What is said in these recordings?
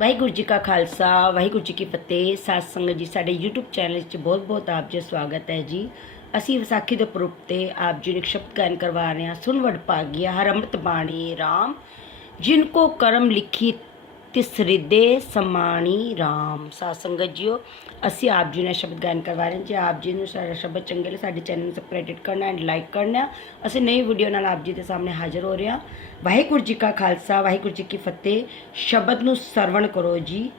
ਵਾਹਿਗੁਰੂ ਜੀ ਕਾ ਖਾਲਸਾ, ਵਾਹਿਗੁਰੂ ਜੀ ਕੀ ਫਤਿਹ। ਸਾਧ ਸੰਗਤ ਜੀ, ਸਾਡੇ YouTube ਚੈਨਲ 'ਚ ਬਹੁਤ-ਬਹੁਤ ਆਪ ਜੀ ਸਵਾਗਤ ਹੈ ਜੀ। ਅਸੀਂ ਵਿਸਾਖੀ ਦੇ ਪੁਰਬ ਤੇ ਆਪ ਜੀ ਨੂੰ ਇੱਕ ਸ਼ਬਦ ਗਾਇਨ ਕਰਵਾ ਰਹੇ ਹਾਂ। ਸੁਣ ਵਡ ਭਾਗਿਆ ਹਰ ਅੰਮ੍ਰਿਤ ਬਾਣੀ RAM ਜਿਨ ਕੋ ਕਰਮ ਲਿਖੀ ਤਿਸ ਹਿਰਦੇ ਸਮਾਣੀ RAM ਸਾਧ ਸੰਗਤ ਜੀਓ, ਅਸੀਂ ਆਪ ਜੀ ਨਾਲ ਸ਼ਬਦ ਗਾਇਨ ਕਰਵਾ ਰਹੇ ਹਾਂ। ਜੇ ਆਪ ਜੀ ਨੂੰ ਸਾਡਾ ਸ਼ਬਦ ਚੰਗੇ ਲੱਗੇ, ਸਾਡੇ ਚੈਨਲ ਨੂੰ ਸਬਸਕ੍ਰਾਈਬ ਕਰਨਾ ਐਂਡ ਲਾਈਕ ਕਰਨਾ। ਅਸੀਂ ਨਈ ਵੀਡੀਓ ਨਾਲ ਆਪ ਜੀ ਦੇ ਸਾਹਮਣੇ ਹਾਜ਼ਰ ਹੋ ਰਹੇ ਹਾਂ। ਵਾਹਿਗੁਰੂ ਜੀ ਕਾ ਖਾਲਸਾ, ਵਾਹਿਗੁਰੂ ਜੀ ਕੀ ਫਤਿਹ। ਸ਼ਬਦ ਨੂੰ ਸਰਵਣ ਕਰੋ ਜੀ।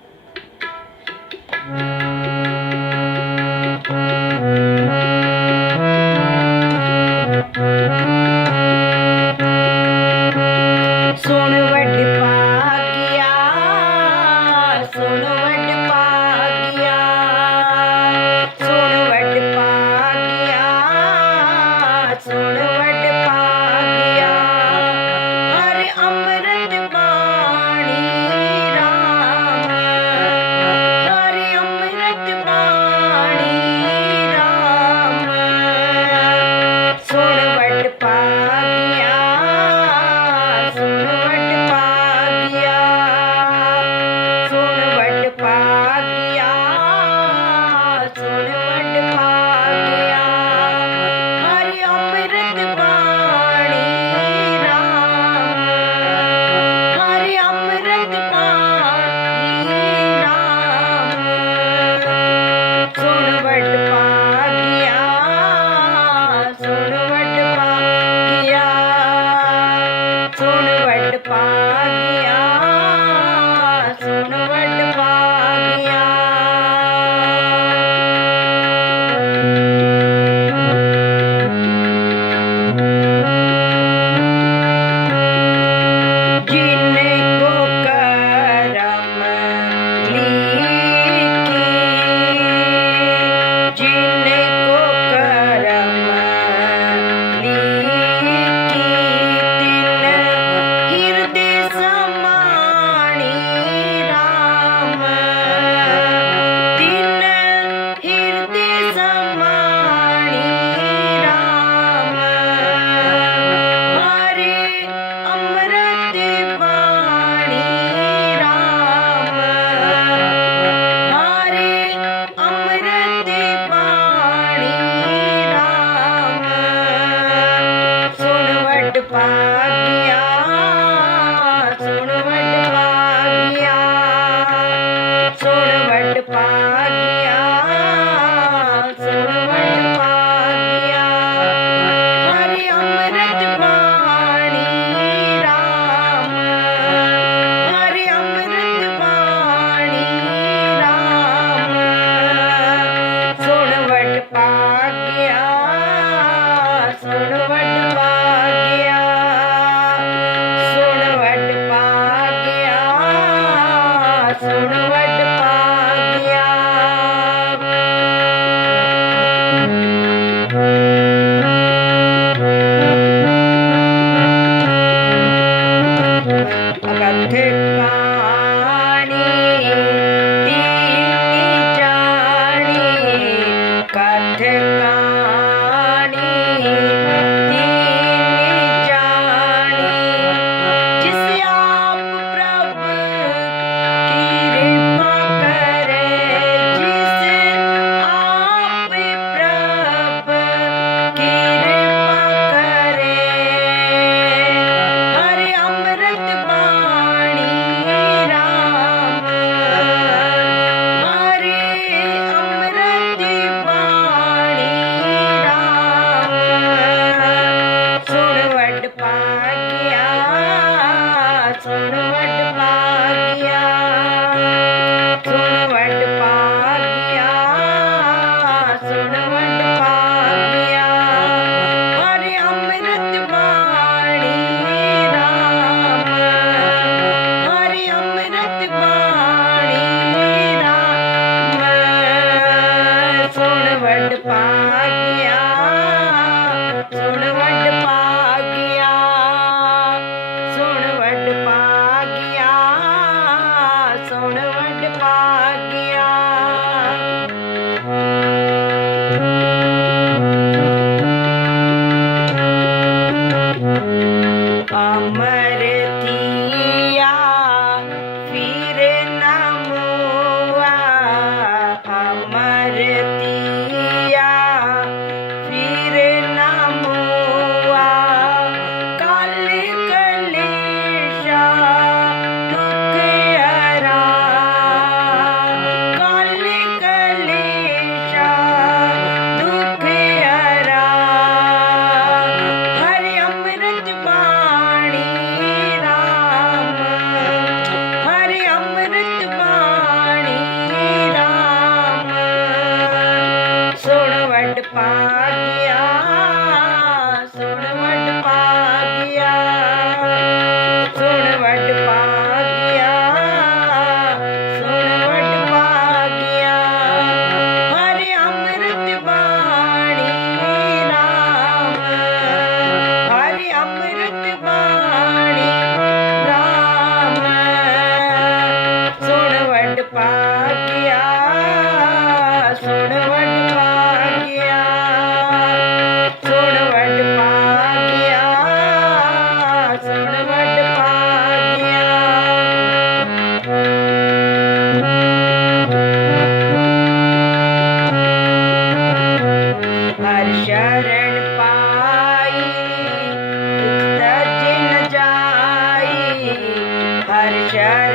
Yeah.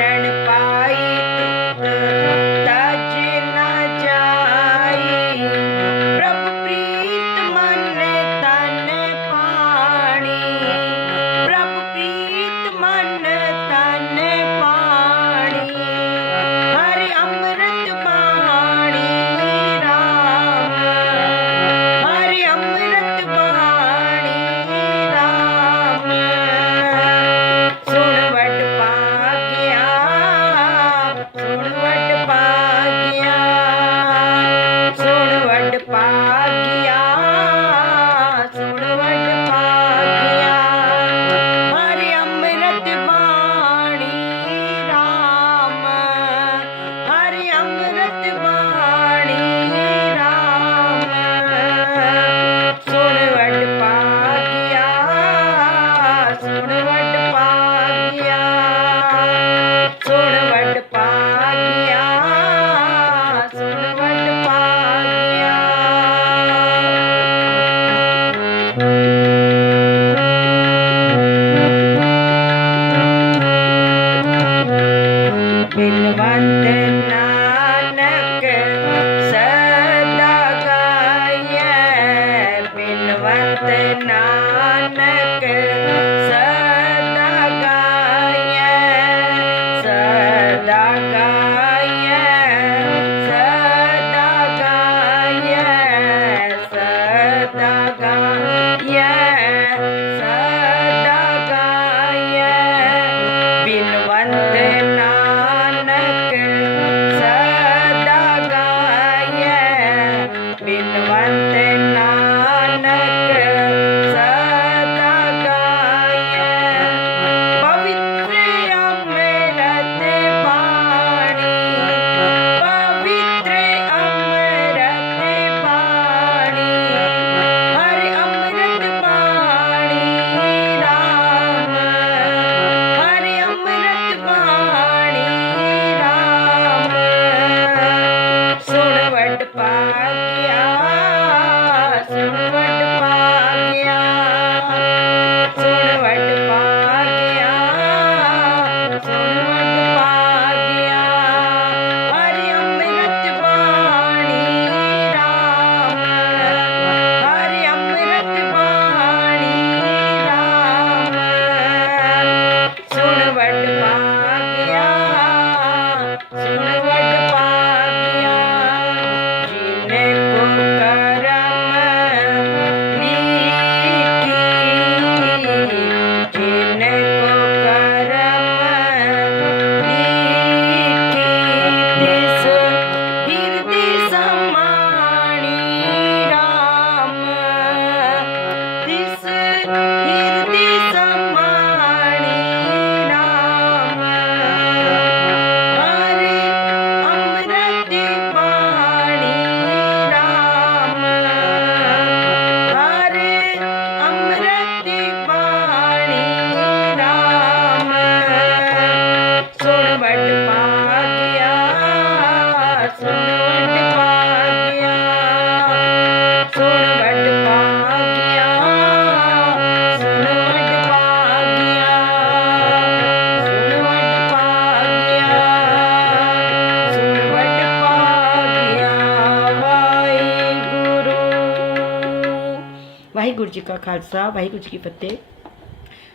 ਕਾ ਖਾਲਸਾ, ਵਾਹਿਗੁਰੂ ਜੀ ਕੀ ਫਤਿਹ।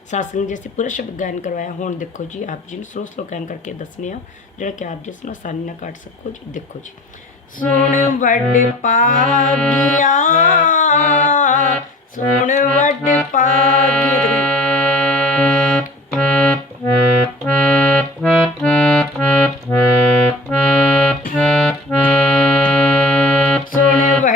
ਸਾਸੰਗ ਜੀ, ਅਸੀਂ ਪੂਰਾ ਸ਼ਬਦ ਕਰਵਾਇਆ। ਹੁਣ ਦੇਖੋ ਜੀ, ਆਪ ਜੀ ਨੂੰ ਸਲੋ ਸਲੋ ਗਾਇਨ ਕਰਕੇ ਦੱਸਨੇ ਆ, ਜਿਹੜਾ ਕਿ ਆਪ ਜੀ ਨੂੰ ਆਸਾਨੀ ਨਾਲ ਕੱਟ ਸਕੋ ਜੀ। ਦੇਖੋ ਜੀ। ਸੁਣ ਵੱਡ ਪਾਗੀਆਂ ਸੁਣ ਵੱਡ ਪਾਗੀਆਂ